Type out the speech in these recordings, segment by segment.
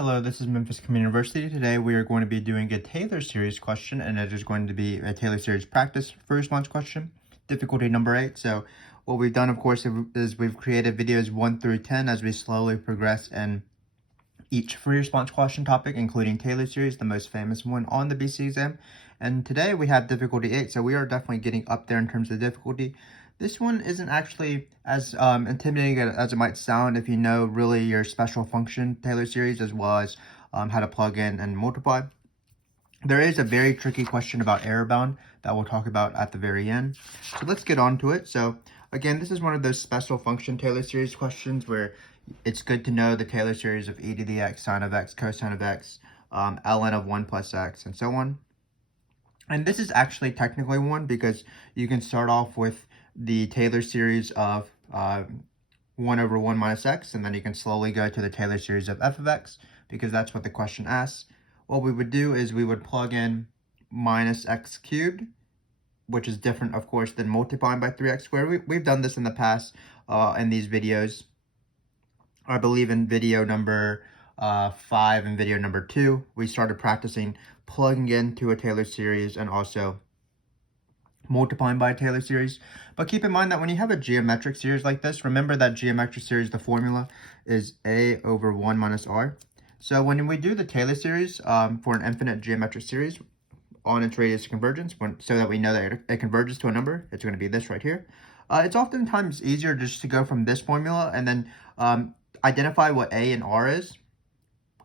Hello, this is Memphis Communiversity. Today we are going to be doing a Taylor Series question, and it is going to be a Taylor Series practice first response question, difficulty number 8. So what we've done, of course, is we've created videos 1 through 10 as we slowly progress in each free response question topic, including Taylor Series, the most famous one on the BC exam. And today we have difficulty 8, so we are definitely getting up there in terms of difficulty. This one isn't actually as intimidating as it might sound if you know really your special function Taylor series as well as how to plug in and multiply. There is a very tricky question about error bound that we'll talk about at the very end. So let's get on to it. So again, this is one of those special function Taylor series questions where it's good to know the Taylor series of e to the x, sine of x, cosine of x, ln of 1 plus x, and so on. And this is actually technically one because you can start off with the Taylor series of 1 over 1 minus x, and then you can slowly go to the Taylor series of f of x because that's what the question asks. What we would do is we would plug in minus x cubed, which is different, of course, than multiplying by 3x squared. We've done this in the past in these videos. I believe in video number 5 and video number 2, we started practicing plugging into a Taylor series and also multiplying by a Taylor series. But keep in mind that when you have a geometric series like this, remember that geometric series, the formula is a over 1 minus r. So when we do the Taylor series for an infinite geometric series on its radius of convergence, so that we know that it converges to a number, it's going to be this right here. It's oftentimes easier just to go from this formula and then identify what a and r is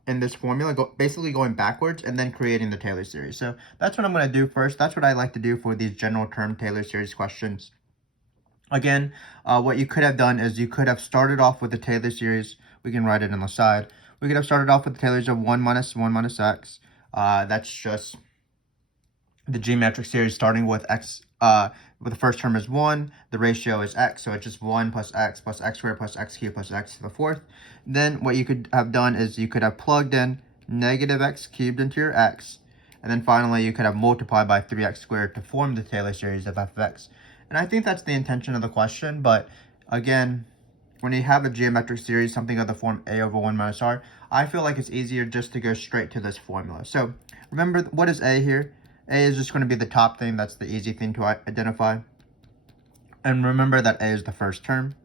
in this formula, basically going backwards and then creating the Taylor series. So that's what I'm going to do first. That's what I like to do for these general term Taylor series questions. Again, what you could have done is you could have started off with the Taylor series. We can write it on the side. We could have started off with the Taylor series of 1 minus x. That's just the geometric series starting with x, with the first term is 1, the ratio is x, so it's just 1 plus x squared plus x cubed plus x to the 4th. Then what you could have done is you could have plugged in negative x cubed into your x, and then finally you could have multiplied by 3x squared to form the Taylor series of f of x. And I think that's the intention of the question, but again, when you have a geometric series, something of the form a over 1 minus r, I feel like it's easier just to go straight to this formula. So remember, what is a here? A is just going to be the top thing. That's the easy thing to identify. And remember that a is the first term.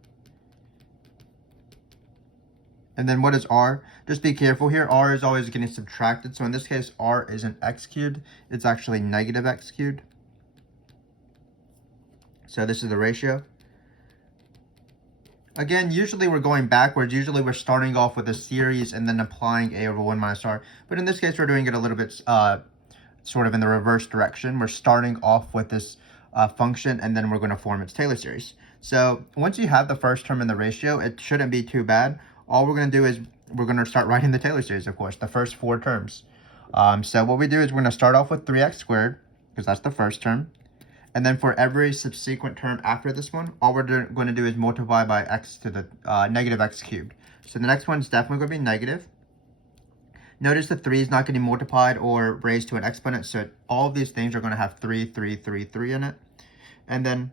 And then what is r? Just be careful here. R is always getting subtracted. So in this case, r isn't x cubed. It's actually negative x cubed. So this is the ratio. Again, usually we're going backwards. Usually we're starting off with a series and then applying a over 1 minus r. But in this case, we're doing it a little bit sort of in the reverse direction. We're starting off with this function, and then we're going to form its Taylor series. So once you have the first term in the ratio, it shouldn't be too bad. All we're going to do is we're going to start writing the Taylor series, of course, the first 4 terms. So what we do is we're going to start off with 3x squared, because that's the first term. And then for every subsequent term after this one, all we're going to do is multiply by x to the negative x cubed. So the next one is definitely going to be negative. Notice the 3 is not getting multiplied or raised to an exponent, so all of these things are going to have 3, 3, 3, 3 in it. And then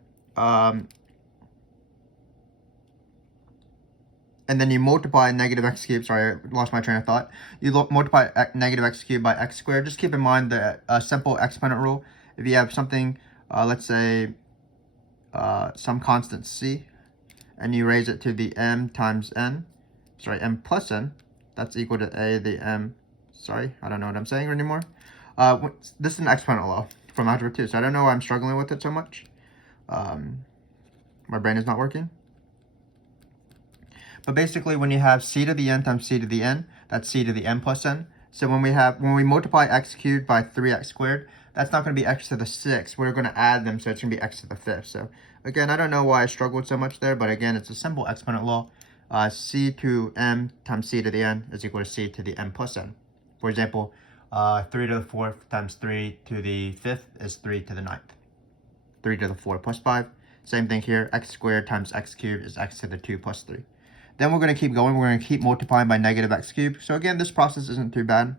you multiply negative x cubed. Sorry, I lost my train of thought. You multiply negative x cubed by x squared. Just keep in mind the simple exponent rule. If you have something, let's say some constant c, and you raise it to the m times n, m plus n, that's equal to a the m, sorry, I don't know what I'm saying anymore. This is an exponent law from Algebra 2, so I don't know why I'm struggling with it so much. My brain is not working. But basically, when you have c to the n times c to the n, that's c to the n plus n. So when we multiply x cubed by 3x squared, that's not going to be x to the 6th. We're going to add them, so it's going to be x to the 5th. So again, I don't know why I struggled so much there, but again, it's a simple exponent law. C to m times c to the n is equal to c to the n plus n. For example, 3 to the 4th times 3 to the 5th is 3 to the 9th. 3 to the 4 plus 5. Same thing here. X squared times x cubed is x to the 2 plus 3. Then we're going to keep going. We're going to keep multiplying by negative x cubed. So again, this process isn't too bad.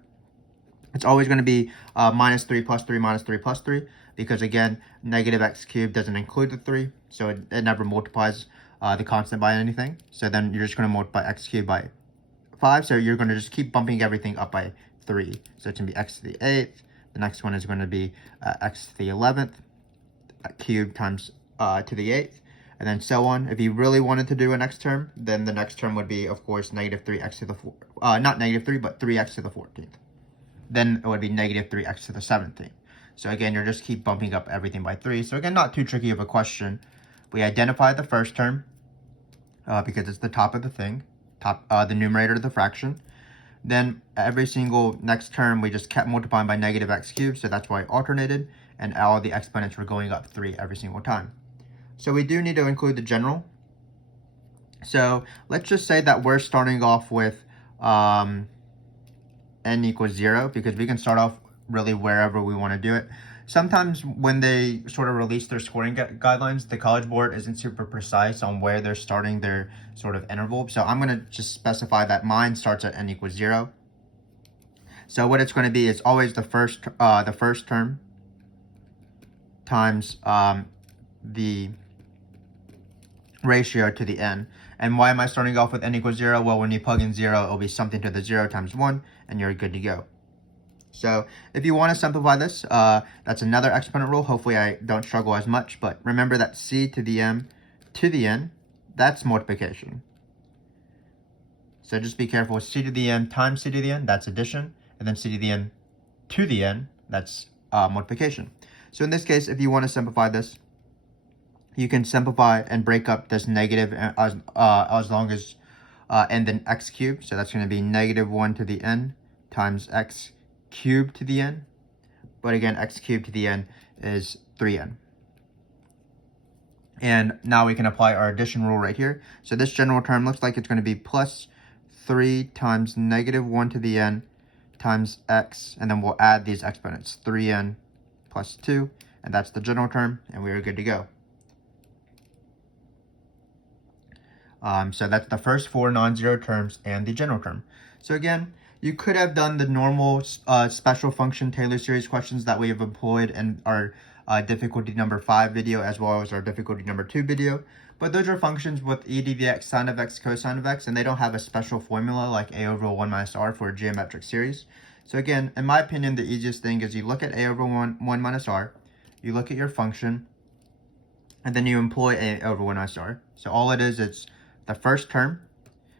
It's always going to be minus 3 plus 3 minus 3 plus 3. Because again, negative x cubed doesn't include the 3. So it never multiplies the constant by anything. So then you're just going to multiply x cubed by 5. So you're going to just keep bumping everything up by 3. So it's going to be x to the 8th. The next one is going to be x to the 11th cubed times to the 8th. And then so on. If you really wanted to do a next term, then the next term would be, of course, negative 3x to the 4th. Not negative 3, but 3x to the 14th. Then it would be negative 3x to the 17th. So again, you're just keep bumping up everything by 3. So again, not too tricky of a question. We identify the first term because it's the top of the thing, the numerator of the fraction. Then every single next term, we just kept multiplying by negative x cubed. So that's why it alternated. And all the exponents were going up 3 every single time. So we do need to include the general. So let's just say that we're starting off with n equals 0, because we can start off really wherever we want to do it. Sometimes when they sort of release their scoring guidelines, the College Board isn't super precise on where they're starting their sort of interval. So I'm going to just specify that mine starts at n equals 0. So what it's going to be is always the first term times the ratio to the n. And why am I starting off with n equals 0? Well, when you plug in 0, it'll be something to the 0 times 1, and you're good to go. So if you want to simplify this, that's another exponent rule. Hopefully I don't struggle as much, but remember that c to the m to the n, that's multiplication. So just be careful. C to the m times c to the n, that's addition. And then c to the n to the n, that's multiplication. So in this case, if you want to simplify this, you can simplify and break up this negative as long as n then x cubed. So that's going to be negative 1 to the n times x cubed to the n. But again, x cubed to the n is 3n. And now we can apply our addition rule right here. So this general term looks like it's going to be plus 3 times negative 1 to the n times x. And then we'll add these exponents, 3n plus 2. And that's the general term, and we are good to go. So that's the first 4 non-zero terms and the general term. So again, you could have done the normal special function Taylor series questions that we have employed in our difficulty number 5 video, as well as our difficulty number 2 video. But those are functions with e to the x, sine of x, cosine of x, and they don't have a special formula like a over 1 minus r for a geometric series. So again, in my opinion, the easiest thing is you look at a over 1 minus r, you look at your function, and then you employ a over 1 minus r. So all it is, it's the first term,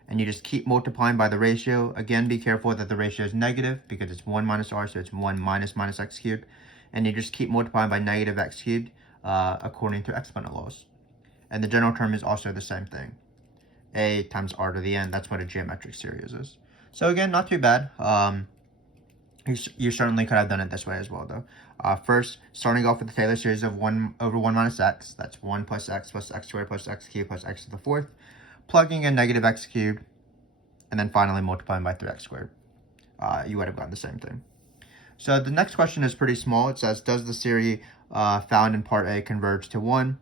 and you just keep multiplying by the ratio. Again, be careful that the ratio is negative because it's 1 minus r, so it's 1 minus x cubed. And you just keep multiplying by negative x cubed according to exponent laws. And the general term is also the same thing. A times r to the n, that's what a geometric series is. So again, not too bad. You certainly could have done it this way as well, though. First, starting off with the Taylor series of 1 over 1 minus x, that's 1 plus x squared plus x cubed plus x to the 4th. Plugging in negative x cubed, and then finally multiplying by 3x squared. You would have gotten the same thing. So the next question is pretty small. It says, does the series found in part A converge to 1?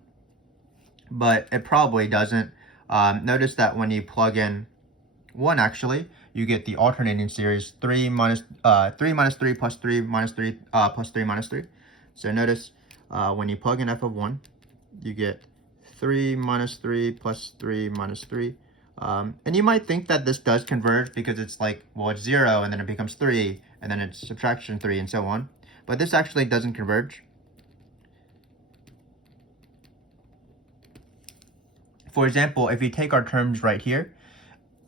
But it probably doesn't. Notice that when you plug in 1, actually, you get the alternating series 3 minus 3 plus 3 minus 3 plus 3 minus 3. So notice when you plug in f of 1, you get 3 minus 3 plus 3 minus 3. And you might think that this does converge because it's like, well, it's 0 and then it becomes 3 and then it's subtraction 3 and so on. But this actually doesn't converge. For example, if you take our terms right here,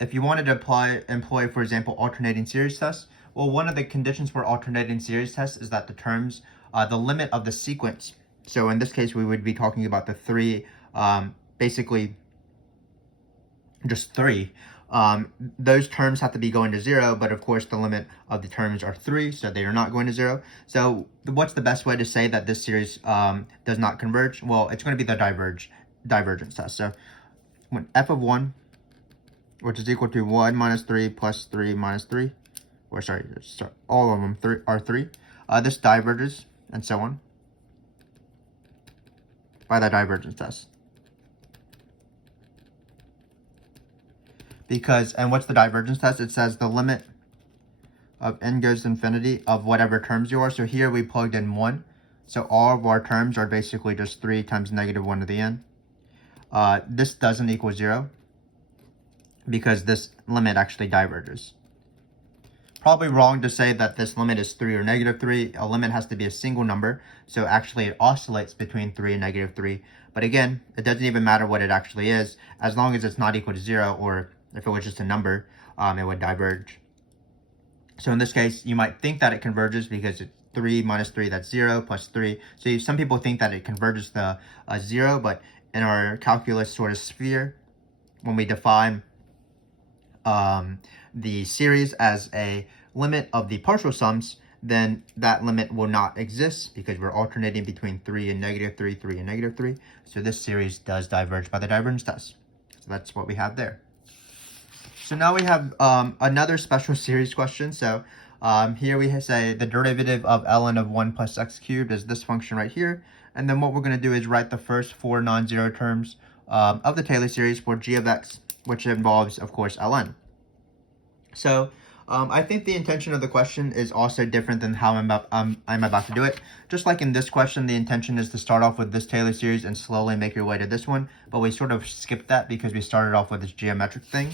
if you wanted to employ, for example, alternating series tests, well, one of the conditions for alternating series tests is that the terms, the limit of the sequence. So in this case, we would be talking about the 3, basically just 3. Those terms have to be going to 0, but of course the limit of the terms are 3, so they are not going to 0. So what's the best way to say that this series does not converge? Well, it's going to be the divergence test. So when f of 1, which is equal to 1 minus 3 plus 3 minus 3, or sorry, all of them are 3, this diverges, and so on, by the divergence test. Because, and what's the divergence test? It says the limit of n goes to infinity of whatever terms you are. So here we plugged in 1. So all of our terms are basically just 3 times negative 1 to the n. This doesn't equal 0. because this limit actually diverges. Probably wrong to say that this limit is 3 or negative 3. A limit has to be a single number, so actually it oscillates between 3 and negative 3. But again, it doesn't even matter what it actually is, as long as it's not equal to 0, or if it was just a number, it would diverge. So in this case, you might think that it converges because 3 minus 3, that's 0, plus 3. So some people think that it converges to 0, but in our calculus sort of sphere, when we define the series as a limit of the partial sums, then that limit will not exist because we're alternating between 3 and negative 3, 3 and negative 3. So this series does diverge by the divergence test. So that's what we have there. So now we have another special series question. So here we say the derivative of ln of 1 plus x cubed is this function right here. And then what we're going to do is write the first 4 non-zero terms of the Taylor series for g of x, which involves, of course, ln. So I think the intention of the question is also different than how I'm about to do it. Just like in this question, the intention is to start off with this Taylor series and slowly make your way to this one. But we sort of skipped that because we started off with this geometric thing.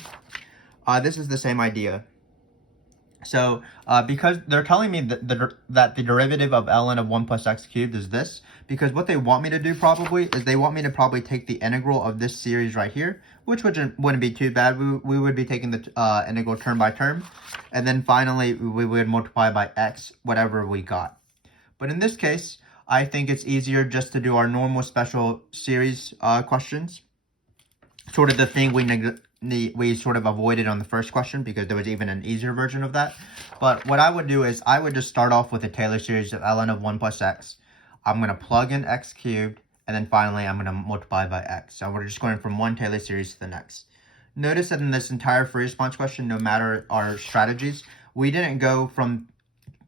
This is the same idea. So because they're telling me that the derivative of ln of 1 plus x cubed is this, because what they want me to do probably is they want me to probably take the integral of this series right here, which wouldn't be too bad. We would be taking the integral term by term, and then finally we would multiply by x, whatever we got. But in this case, I think it's easier just to do our normal special series questions, sort of the thing we sort of avoided on the first question because there was even an easier version of that. But what I would do is I would just start off with a Taylor series of ln of 1 plus x. I'm going to plug in x cubed, and then finally I'm going to multiply by x. So we're just going from one Taylor series to the next. Notice that in this entire free response question, no matter our strategies, we didn't go from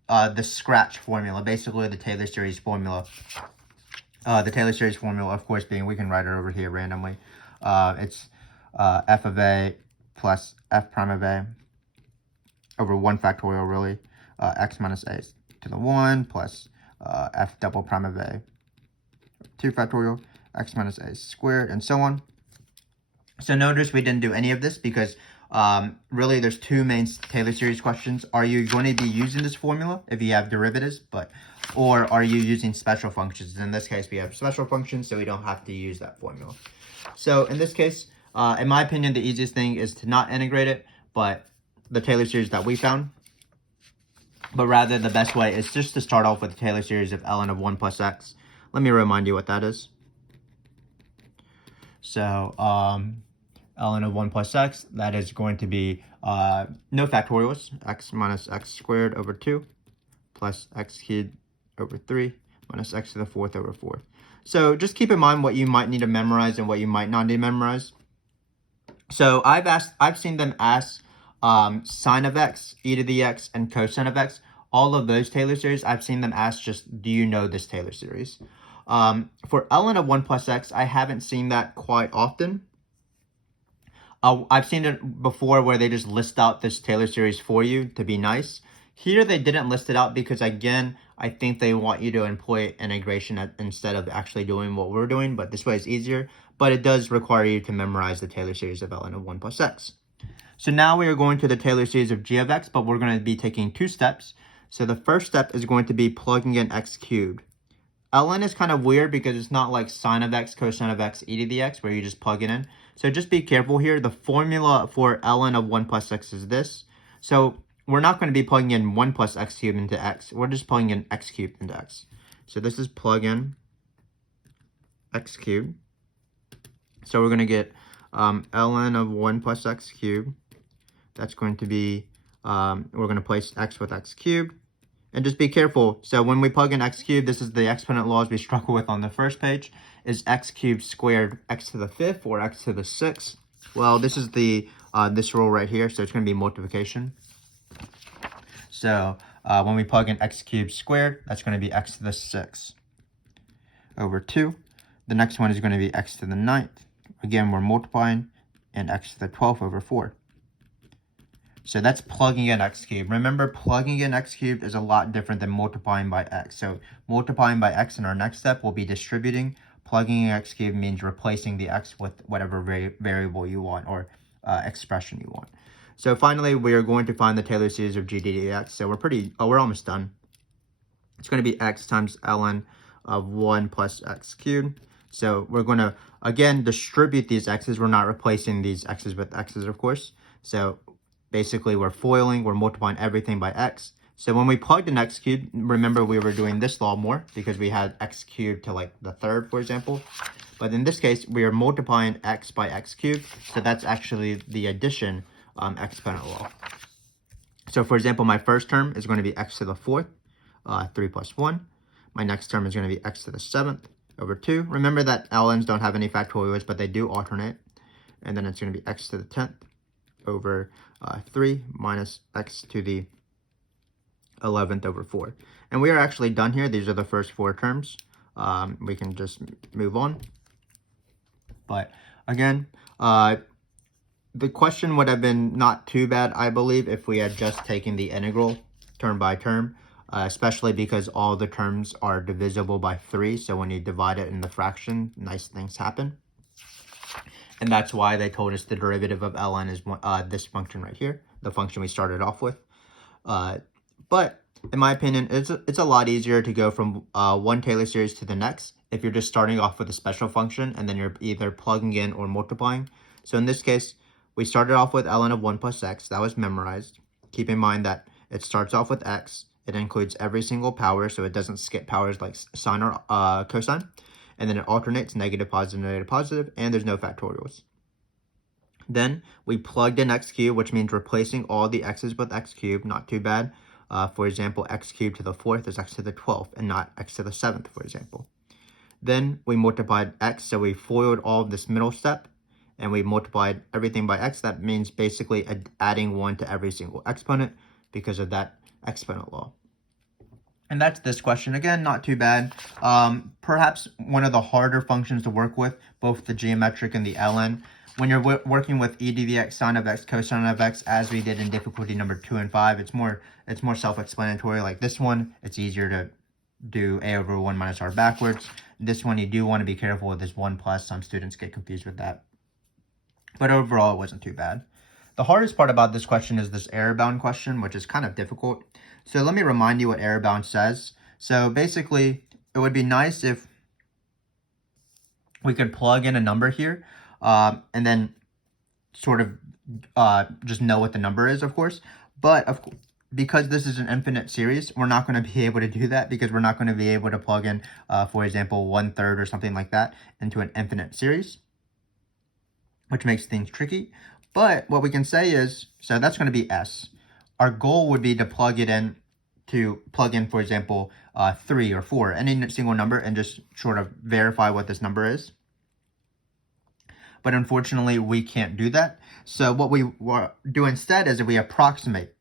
the scratch formula, basically the Taylor series formula. The Taylor series formula, of course, being, we can write it over here randomly. It's f of a plus f prime of a over 1 factorial, really, x minus a to the 1 plus f double prime of a 2 factorial, x minus a squared, and so on. So notice we didn't do any of this because really there's two main Taylor series questions. Are you going to be using this formula if you have derivatives, or are you using special functions? In this case, we have special functions, so we don't have to use that formula. So in this case, in my opinion, the easiest thing is to not integrate it, but the Taylor series that we found. But rather, the best way is just to start off with the Taylor series of ln of 1 plus x. Let me remind you what that is. So ln of 1 plus x, that is going to be no factorials, x minus x squared over 2 plus x cubed over 3 minus x to the 4th over 4th. So just keep in mind what you might need to memorize and what you might not need to memorize. So I've seen them ask sine of x, e to the x, and cosine of x. All of those Taylor series, I've seen them ask just, do you know this Taylor series? For ln of 1 plus x, I haven't seen that quite often. I've seen it before where they just list out this Taylor series for you to be nice. Here they didn't list it out because, again, I think they want you to employ integration instead of actually doing what we're doing, but this way is easier. But it does require you to memorize the Taylor series of ln of 1 plus x. So now we are going to the Taylor series of g of x, but we're going to be taking two steps. So the first step is going to be plugging in x cubed. ln is kind of weird because it's not like sine of x, cosine of x, e to the x, where you just plug it in. So just be careful here. The formula for ln of 1 plus x is this. So we're not going to be plugging in 1 plus x cubed into x. We're just plugging in x cubed into x. So this is plug in x cubed. So we're going to get ln of 1 plus x cubed. That's going to be, we're going to place x with x cubed. And just be careful. So when we plug in x cubed, this is the exponent laws we struggle with on the first page, is x cubed squared x to the 5th or x to the 6th. Well, this is the this rule right here, so it's going to be multiplication. So when we plug in x cubed squared, that's going to be x to the 6th over 2. The next one is going to be x to the 9th. Again, we're multiplying, and x to the 12th over 4. So that's plugging in x cubed. Remember, plugging in x cubed is a lot different than multiplying by x. So multiplying by x in our next step will be distributing. Plugging in x cubed means replacing the x with whatever variable you want, or expression you want. So finally, we are going to find the Taylor series of GDDX. So we're almost done. It's going to be x times ln of 1 plus x cubed. So we're going to, again, distribute these x's. We're not replacing these x's with x's, of course. So basically, we're multiplying everything by x. So when we plugged in x cubed, remember we were doing this law more because we had x cubed to like the third, for example. But in this case, we are multiplying x by x cubed. So that's actually the addition exponent law. So for example, my first term is going to be x to the fourth, 3 plus 1. My next term is going to be x to the 7th over 2. Remember that ln's don't have any factorials, but they do alternate. And then it's going to be x to the 10th over 3 minus x to the 11th over 4. And we are actually done here. These are the first 4 terms. We can just move on. But again, the question would have been not too bad, I believe, if we had just taken the integral term by term, especially because all the terms are divisible by 3. So when you divide it in the fraction, nice things happen. And that's why they told us the derivative of ln is this function right here, the function we started off with. But in my opinion, it's a lot easier to go from one Taylor series to the next if you're just starting off with a special function and then you're either plugging in or multiplying. So in this case, we started off with ln of 1 plus x. That was memorized. Keep in mind that it starts off with x. It includes every single power, so it doesn't skip powers like sine or cosine. And then it alternates negative, positive, and there's no factorials. Then we plugged in x cubed, which means replacing all the x's with x cubed. Not too bad. For example, x cubed to the 4th is x to the 12th and not x to the 7th, for example. Then we multiplied x, so we FOILed all of this middle step, and we multiplied everything by x. That means basically adding 1 to every single exponent because of that exponent law. And that's this question. Again, not too bad. Perhaps one of the harder functions to work with, both the geometric and the ln. When you're working with e to the x, sine of x, cosine of x, as we did in difficulty number 2 and 5, it's more self-explanatory. Like this one, it's easier to do a over 1 minus r backwards. This one, you do want to be careful with this 1 plus. Some students get confused with that. But overall, it wasn't too bad. The hardest part about this question is this error bound question, which is kind of difficult. So let me remind you what error bound says. So basically, it would be nice if we could plug in a number here and then sort of just know what the number is, of course. But because this is an infinite series, we're not going to be able to do that because we're not going to be able to plug in, for example, 1/3 or something like that into an infinite series, which makes things tricky. But what we can say is, so that's going to be S. Our goal would be to plug in, for example, 3 or 4, any single number, and just sort of verify what this number is. But unfortunately, we can't do that. So what we do instead is we approximate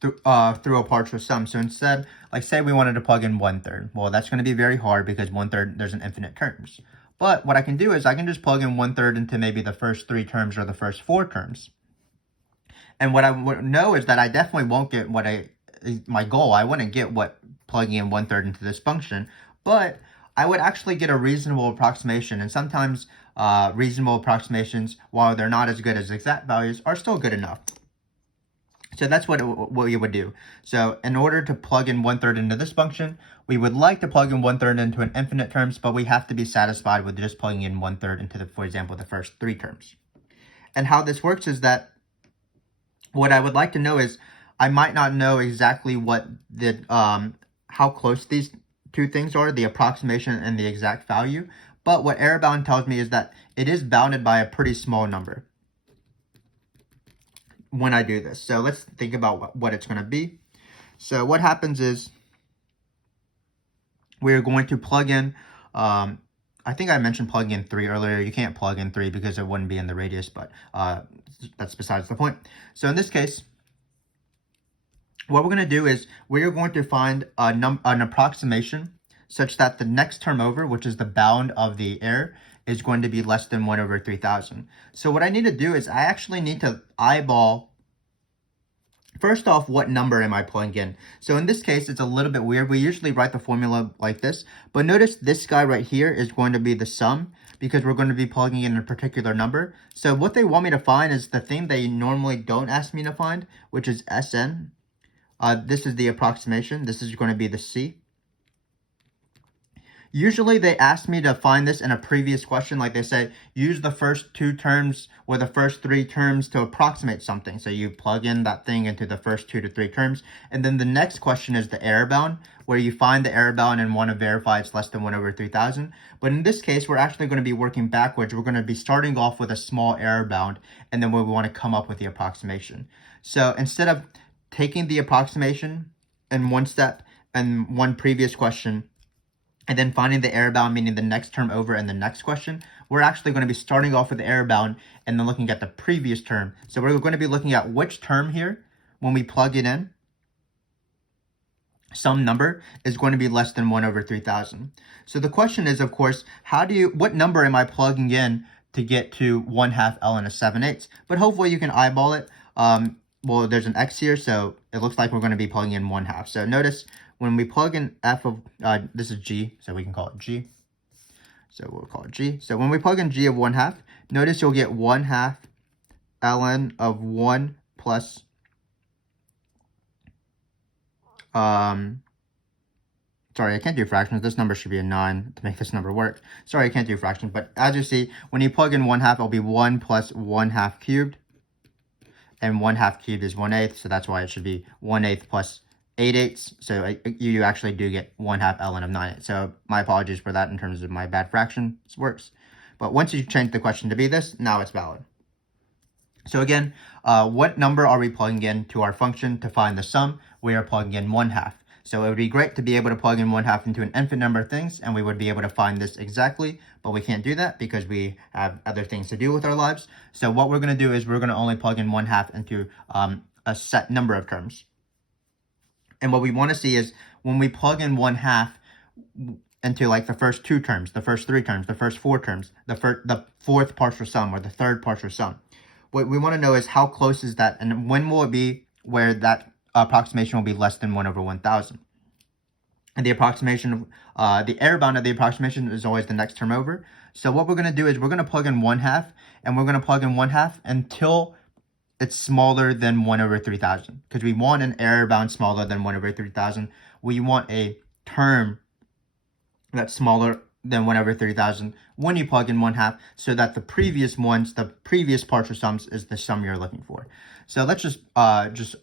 through a partial sum. So instead, like say we wanted to plug in 1/3. Well, that's going to be very hard because 1/3, there's an infinite terms. But what I can do is I can just plug in 1/3 into maybe the first 3 terms or the first 4 terms. And what I would know is that I definitely won't get my goal. I wouldn't get what plugging in 1/3 into this function, but I would actually get a reasonable approximation. And sometimes reasonable approximations, while they're not as good as exact values, are still good enough. So that's what we would do. So in order to plug in 1/3 into this function, we would like to plug in 1/3 into an infinite terms, but we have to be satisfied with just plugging in 1/3 into for example, the first 3 terms. And how this works is that what I would like to know is I might not know exactly what how close these two things are, the approximation and the exact value. But what error bound tells me is that it is bounded by a pretty small number when I do this. So let's think about what it's going to be. So what happens is we're going to plug in, I think I mentioned plugging in 3 earlier. You can't plug in 3 because it wouldn't be in the radius, but that's besides the point. So in this case, what we're going to do is we're going to find an approximation such that the next term over, which is the bound of the error, is going to be less than 1/3000. So what I need to do is I actually need to eyeball, first off, what number am I plugging in? So in this case, it's a little bit weird. We usually write the formula like this, but notice this guy right here is going to be the sum because we're going to be plugging in a particular number. So what they want me to find is the thing they normally don't ask me to find, which is Sn. This is the approximation. This is going to be the C. Usually they ask me to find this in a previous question, like they say, use the first two terms or the first three terms to approximate something. So you plug in that thing into the first 2 to 3 terms. And then the next question is the error bound, where you find the error bound and want to verify it's less than 1 over 3,000. But in this case, we're actually going to be working backwards. We're going to be starting off with a small error bound, and then we want to come up with the approximation. So instead of taking the approximation in one step and one previous question, and then finding the error bound, meaning the next term over in the next question, we're actually going to be starting off with the error bound and then looking at the previous term. So we're going to be looking at which term here, when we plug it in, some number is going to be less than 1 over 3,000. So the question is, of course, what number am I plugging in to get to 1/2 ln of 7/8? But hopefully you can eyeball it. Well, there's an x here, so it looks like we're going to be plugging in 1/2. So notice, when we plug in f of, this is g, so we can call it g. So we'll call it g. So when we plug in g of 1/2, notice you'll get 1/2 ln of 1 plus, sorry, I can't do fractions. This number should be a 9 to make this number work. Sorry, I can't do fractions, but as you see, when you plug in 1/2, it'll be 1 plus 1/2 cubed. And 1/2 cubed is 1/8, so that's why it should be 1/8 plus 8/8. So you actually do get 1/2 ln of 9/8. So my apologies for that in terms of my bad fraction. This works. But once you change the question to be this, now it's valid. So again, what number are we plugging in to our function to find the sum? We are plugging in 1/2. So it would be great to be able to plug in 1/2 into an infinite number of things, and we would be able to find this exactly, but we can't do that because we have other things to do with our lives. So what we're going to do is we're going to only plug in 1/2 into a set number of terms. And what we want to see is when we plug in 1/2 into like the first 2 terms, the first 3 terms, the first 4 terms, the fourth partial sum or the third partial sum, what we want to know is how close is that, and when will it be where that approximation will be less than 1 over 1,000. And the approximation, the error bound of the approximation is always the next term over. So what we're going to do is we're going to plug in 1/2, and we're going to plug in 1/2 until it's smaller than 1 over 3,000. Because we want an error bound smaller than 1 over 3,000. We want a term that's smaller than 1 over 3,000 when you plug in 1/2, so that the previous ones, the previous partial sums, is the sum you're looking for. So let's just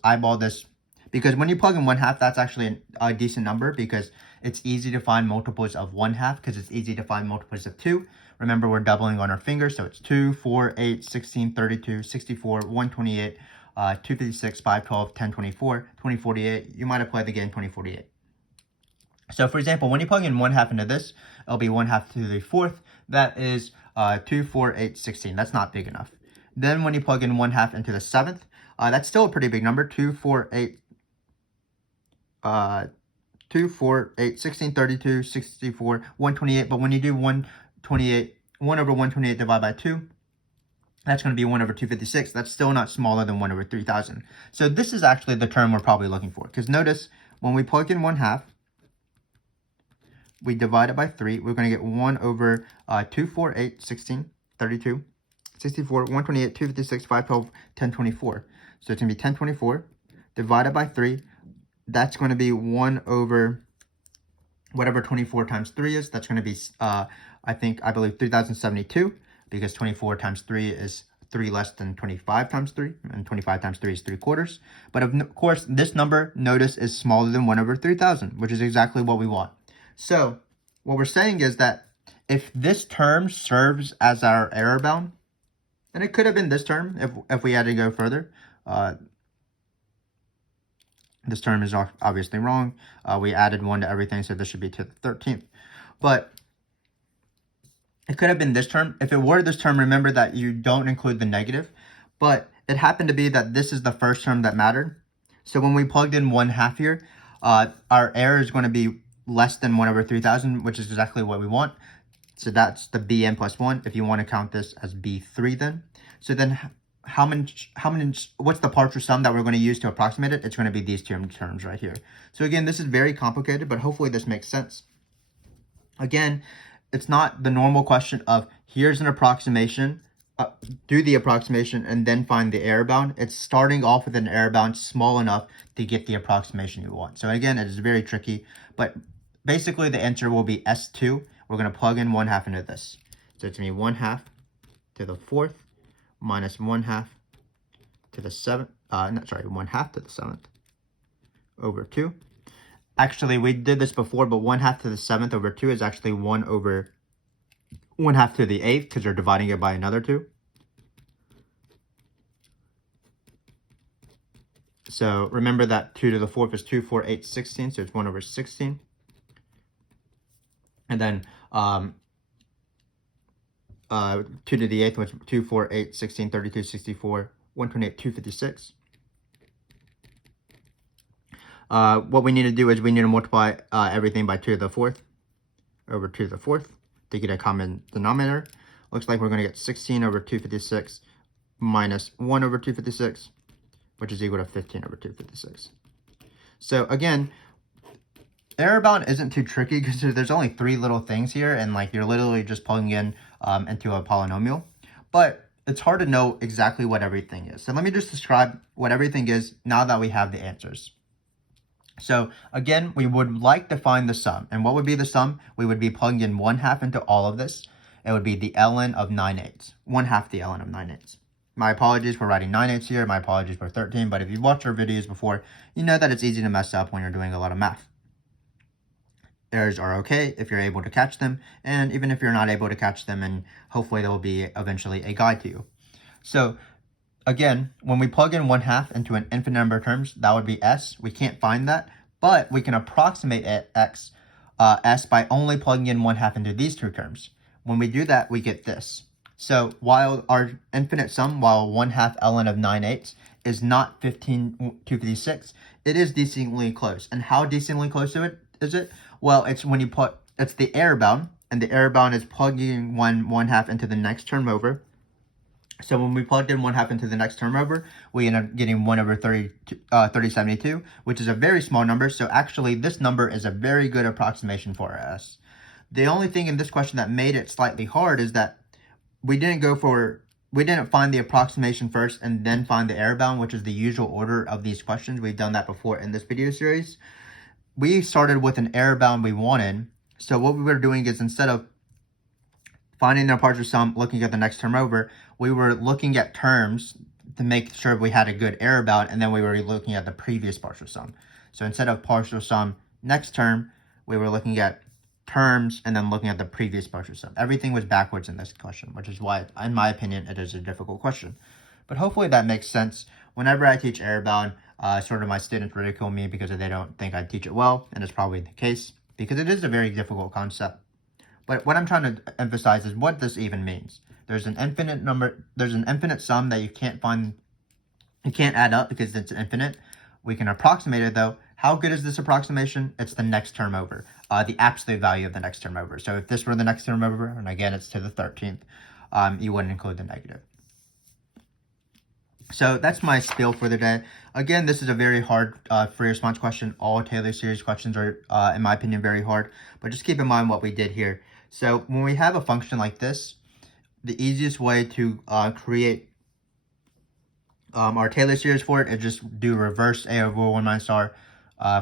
eyeball this, because when you plug in 1/2, that's actually a decent number, because it's easy to find multiples of 1/2, because it's easy to find multiples of 2. Remember, we're doubling on our finger, so it's 2, 4, 8, 16, 32, 64, 128, 256, 512, 1024, 2048. You might have played the game 2048. So for example, when you plug in 1/2 into this, it'll be 1/2 to the 4th. That is 2, 4, 8, 16. That's not big enough. Then when you plug in 1/2 into the 7th, that's still a pretty big number, 2, 4, 8, 16, 32, 64, 128. But when you do 128, 1 over 128 divided by 2, that's going to be 1 over 256. That's still not smaller than 1 over 3,000. So this is actually the term we're probably looking for. Because notice, when we plug in 1/2, we divide it by 3. We're going to get 1 over 2, 4, 8, 16, 32, 64, 128, 256, 512, 1024. So it's going to be 1024 divided by 3. That's going to be 1 over whatever 24 times 3 is. That's going to be, I believe 3,072, because 24 times 3 is 3 less than 25 times 3, and 25 times 3 is 3/4. But of course, this number, notice, is smaller than 1 over 3,000, which is exactly what we want. So what we're saying is that if this term serves as our error bound, and it could have been this term if we had to go further. This term is obviously wrong. We added 1 to everything, so this should be to the 13th. But it could have been this term. If it were this term, remember that you don't include the negative. But it happened to be that this is the first term that mattered. So when we plugged in 1/2 here, our error is going to be less than 1 over 3,000, which is exactly what we want. So that's the bn plus 1, if you want to count this as b3 then. So then what's the partial sum that we're going to use to approximate it? It's going to be these two terms right here. So again, this is very complicated, but hopefully this makes sense. Again, it's not the normal question of here's an approximation, do the approximation and then find the error bound. It's starting off with an error bound small enough to get the approximation you want. So again, it is very tricky, but basically the answer will be S2. We're going to plug in 1/2 into this. So it's going to be 1/2 to the 4th minus 1/2 to the 7th, 1/2 to the 7th over 2. Actually, we did this before, but 1/2 to the 7th over 2 is actually 1/1/2 to the 8th because you're dividing it by another 2. So remember that 2 to the 4th is 2, 4, 8, 16, so it's 1/16. And then 2 to the 8th was 2, 4, 8, 16, 32, 64, 128, 256. What we need to do is we need to multiply everything by 2 to the 4th over 2 to the 4th to get a common denominator. Looks like we're going to get 16 over 256 minus 1 over 256, which is equal to 15 over 256. So again, error bound isn't too tricky because there's only 3 little things here, and like you're literally just plugging in into a polynomial. But it's hard to know exactly what everything is. So let me just describe what everything is now that we have the answers. So again, we would like to find the sum. And what would be the sum? We would be plugging in 1/2 into all of this. It would be the ln of 9/8. 1/2 the ln of 9/8. My apologies for writing 9/8 here. My apologies for 13. But if you've watched our videos before, you know that it's easy to mess up when you're doing a lot of math. Errors are okay if you're able to catch them. And even if you're not able to catch them, and hopefully there will be eventually a guide to you. So again, when we plug in 1/2 into an infinite number of terms, that would be s. We can't find that, but we can approximate s by only plugging in 1/2 into these 2 terms. When we do that, we get this. So while our infinite sum, while 1/2 ln of 9/8 is not 15/256, it is decently close. And how decently close to it is it? Well, it's when you put, it's the error bound, and the error bound is plugging 1/2 into the next term over. So when we plugged in 1/2 into the next term over, we end up getting 1/3072, which is a very small number. So actually, this number is a very good approximation for s. The only thing in this question that made it slightly hard is that we didn't find the approximation first and then find the error bound, which is the usual order of these questions. We've done that before in this video series. We started with an error bound we wanted. So what we were doing is, instead of finding the partial sum, looking at the next term over, we were looking at terms to make sure we had a good error bound, and then we were looking at the previous partial sum. So instead of partial sum next term, we were looking at terms and then looking at the previous partial sum. Everything was backwards in this question, which is why, in my opinion, it is a difficult question. But hopefully that makes sense. Whenever I teach error bound, sort of my students ridicule me because they don't think I teach it well, and it's probably the case because it is a very difficult concept. But what I'm trying to emphasize is what this even means. There's an infinite sum that you can't add up because it's infinite. We can approximate it though. How good is this approximation? It's the next term over, the absolute value of the next term over. So if this were the next term over, and again, it's to the 13th, you wouldn't include the negative. So that's my spiel for the day. Again, this is a very hard free response question. All Taylor series questions are, in my opinion, very hard. But just keep in mind what we did here. So when we have a function like this, the easiest way to create our Taylor series for it is just do reverse a over 1 minus r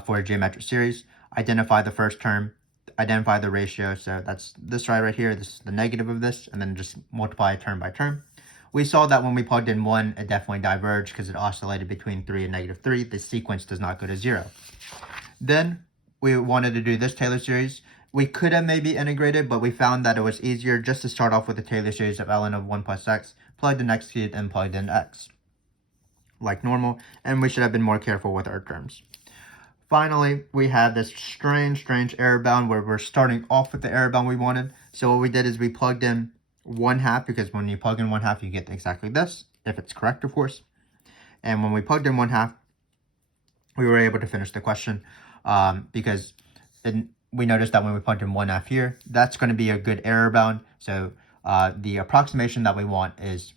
for a geometric series. Identify the first term, identify the ratio. So that's this right here. This is the negative of this, and then just multiply term by term. We saw that when we plugged in 1, it definitely diverged because it oscillated between 3 and -3. The sequence does not go to 0. Then we wanted to do this Taylor series. We could have maybe integrated, but we found that it was easier just to start off with the Taylor series of ln of 1 plus x, plug the next key, and plug in x, like normal, and we should have been more careful with our terms. Finally, we have this strange error bound where we're starting off with the error bound we wanted. So what we did is we plugged in 1/2, because when you plug in 1/2, you get exactly this, if it's correct, of course. And when we plugged in 1/2, we were able to finish the question because we noticed that when we plugged in 1/2 here, that's going to be a good error bound. So the approximation that we want is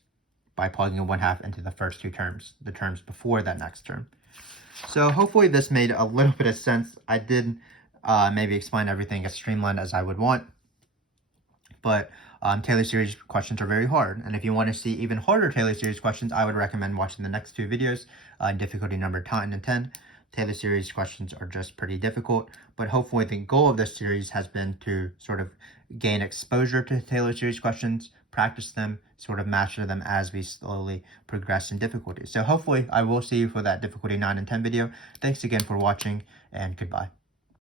by plugging in 1/2 into the first 2 terms, the terms before that next term. So hopefully this made a little bit of sense. I did maybe explain everything as streamlined as I would want. but Taylor Series questions are very hard. And if you want to see even harder Taylor Series questions, I would recommend watching the next 2 videos, difficulty number 9 and 10. Taylor Series questions are just pretty difficult, but hopefully the goal of this series has been to sort of gain exposure to Taylor Series questions, practice them, sort of master them as we slowly progress in difficulty. So hopefully I will see you for that difficulty 9 and 10 video. Thanks again for watching, and goodbye.